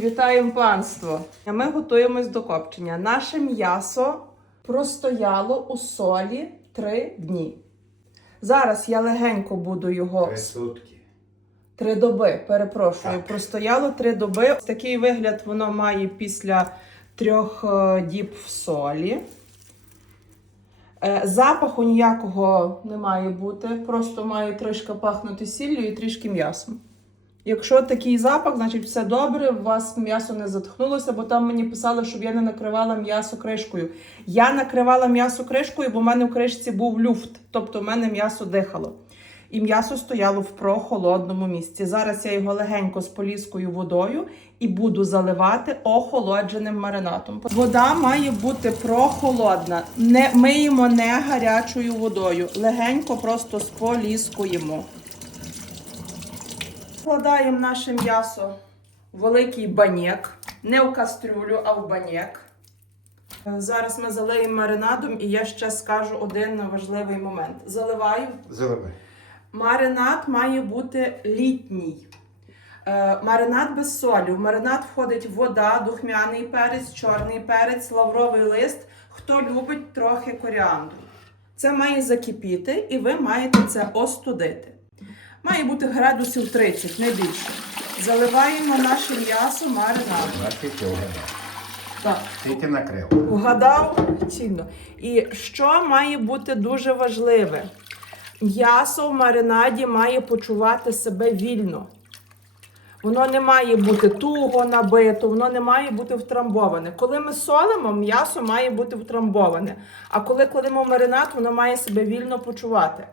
Вітаємо панство! Ми готуємось до копчення. Наше м'ясо простояло у солі три дні. Зараз я легенько буду його Три сутки. три доби. Перепрошую, Так. простояло три доби. Ось Такий вигляд воно має після трьох е, діб в солі. Е, Запаху ніякого не має бути, просто має трішки пахнути сіллю і трішки м'ясом. Якщо такий запах, значить все добре, у вас м'ясо не затхнулося, бо там мені писали, щоб я не накривала м'ясо кришкою. Я накривала м'ясо кришкою, бо в мене в кришці був люфт, тобто в мене м'ясо дихало. І м'ясо стояло в прохолодному місці. Зараз я його легенько з поліскою водою і буду заливати охолодженим маринатом. Вода має бути прохолодна. Не миємо не гарячою водою. Легенько просто споліскуємо. Вкладаємо наше м'ясо в великий банєк, не в кастрюлю, а в банєк. Зараз ми залиємо маринадом, і я ще скажу один важливий момент. Заливаю Заливай. Маринад має бути літній. Е, маринад без солі. В маринад входить вода, духмяний перець, чорний перець, лавровий лист. Хто любить трохи коріандру. Це має закипіти, і ви маєте це остудити. Має бути градусів 30, не більше. Заливаємо наше м'ясо маринадом. Бачите. Так. Тільки накрив. Вгадав цінно. І що має бути дуже важливе? М'ясо в маринаді має почувати себе вільно. Воно не має бути туго набито, воно не має бути втрамбоване. Коли ми солимо, м'ясо має бути втрамбоване. А коли кладемо маринад, воно має себе вільно почувати.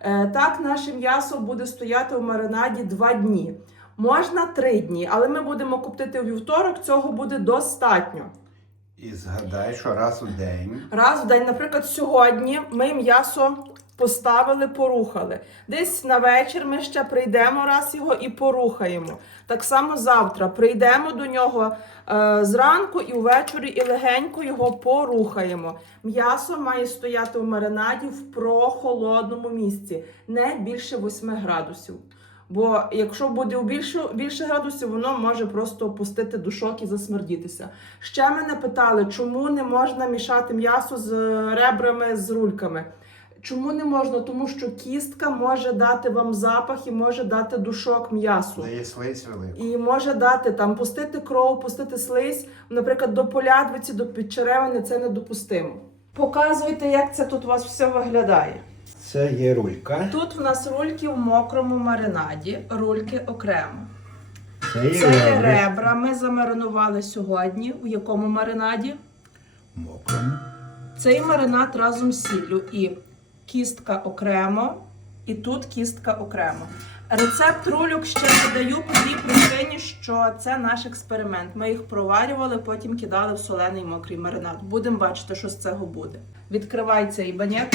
Е, так, наше м'ясо буде стояти в маринаді 2 дні. Можна 3 дні, але ми будемо коптити у вівторок, цього буде достатньо. І згадай, що раз у день Раз в день, наприклад, сьогодні ми м'ясо поставили, порухали. Десь на вечір ми ще прийдемо раз його і порухаємо. Так само завтра прийдемо до нього е, зранку і ввечері і легенько його порухаємо. М'ясо має стояти в маринаді в прохолодному місці, не більше 8 градусів. Бо якщо буде у більше, більше градусів, воно може просто опустити душок і засмердітися. Ще мене питали, чому не можна мішати м'ясо з ребрами, з рульками. Чому не можна? Тому що кістка може дати вам запах і може дати душок м'ясу. дає слизь велику. І може дати там пустити кров, пустити слизь. Наприклад, до полядвиці, до підчеревини це недопустимо. Показуйте, як це тут у вас все виглядає. Це є рулька. Тут в нас рульки в мокрому маринаді, рульки окремо. Це є Це є ребра. ребра. Ми замаринували сьогодні. У якому маринаді? Мокрому. Цей маринад разом з сіллю і кістка окремо, і тут кістка окремо. Рецепт рульок ще не даю по тій причині, що це наш експеримент. Ми їх проварювали, потім кидали в солений мокрий маринад. Будемо бачити, що з цього буде. Відкривай цей баняк.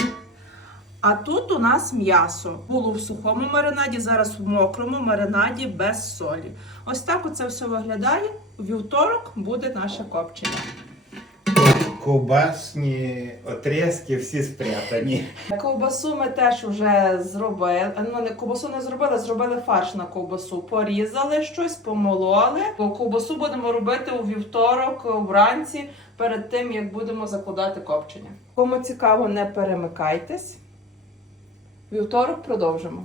А тут у нас м'ясо. Було в сухому маринаді, зараз в мокрому маринаді без солі. Ось так оце все виглядає. У вівторок буде наше копчення. Ковбасні отрізки всі спрятані. Ковбасу ми теж вже зробили. Ну, не ковбасу не зробили, зробили фарш на ковбасу. Порізали щось, помололи. Бо ковбасу будемо робити у вівторок вранці перед тим, як будемо закладати копчення. Кому цікаво, не перемикайтесь. Вівторок продовжимо.